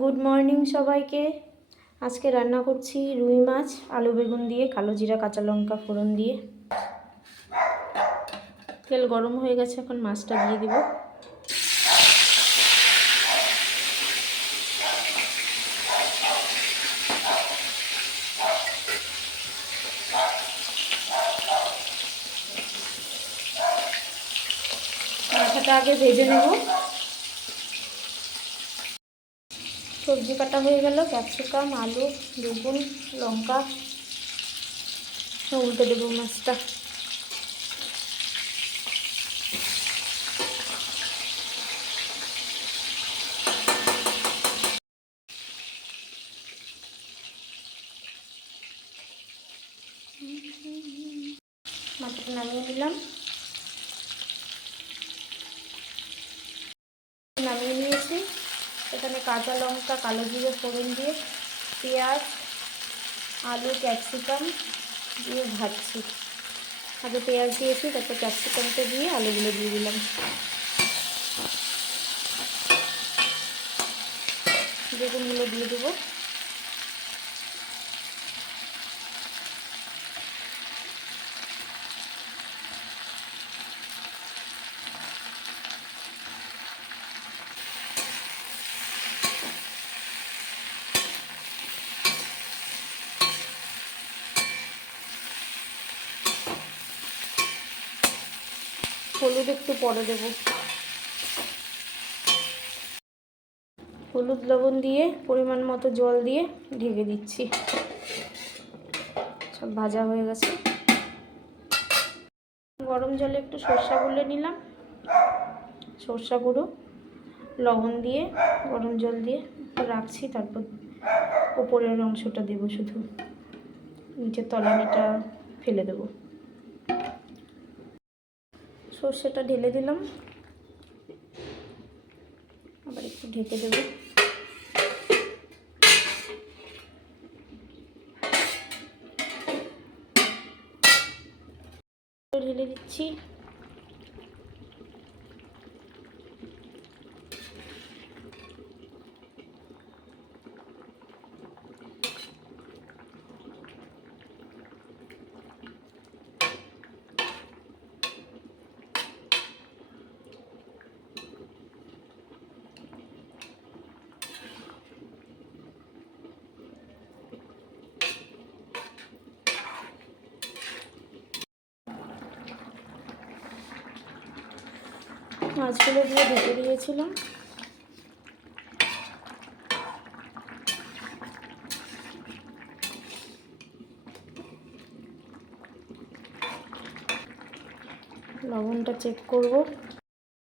Good morning সবাইকে। আজকে রান্না করছি রুই মাছ আলু বেগুন দিয়ে, কালো জিরা কাঁচা লঙ্কা ফোড়ন দিয়ে। তেল গরম হয়ে গেছে, এখন মাছটা দিয়ে দিব। মাথাটা আগে ভেজে নেব। সবজি কাটা হয়ে গেল, ক্যাপসিকাম আলু বেগুন লঙ্কা, উল্টে দেবো মাছটা। মাছটা নামিয়ে নিলাম, নামিয়ে নিয়েছি। এখানে কাঁচা লঙ্কা কালো জিরে ফোড়ন দিয়ে পেঁয়াজ আলু ক্যাপসিকাম দিয়ে ভাজছি। আগে পেঁয়াজ দিয়েছি, তারপর ক্যাপসিকামটা দিয়ে আলুগুলো দিয়ে দিলাম। বেগুনগুলো দিয়ে দেবো। হলুদ একটু পরে দেবো। হলুদ লবণ দিয়ে পরিমাণ মতো জল দিয়ে ঢেকে দিচ্ছি। সব ভাজা হয়ে গেছে। গরম জলে একটু সরষা গুলে নিলাম, সরষা গুঁড়ো লবণ দিয়ে গরম জল দিয়ে রাখছি। তারপর ওপরের অংশটা দেবো, শুধু নিচের তলানিটা ফেলে দেবো। সর্ষেটা ঢেলে দিলাম, আবার একটু ঢেকে দেবো। ঢেলে দিচ্ছি। মাছগুলো দিয়ে ঢেকে দিয়েছিলাম। লবণটা চেক করব।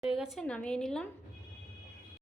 হয়ে গেছে, নামিয়ে নিলাম।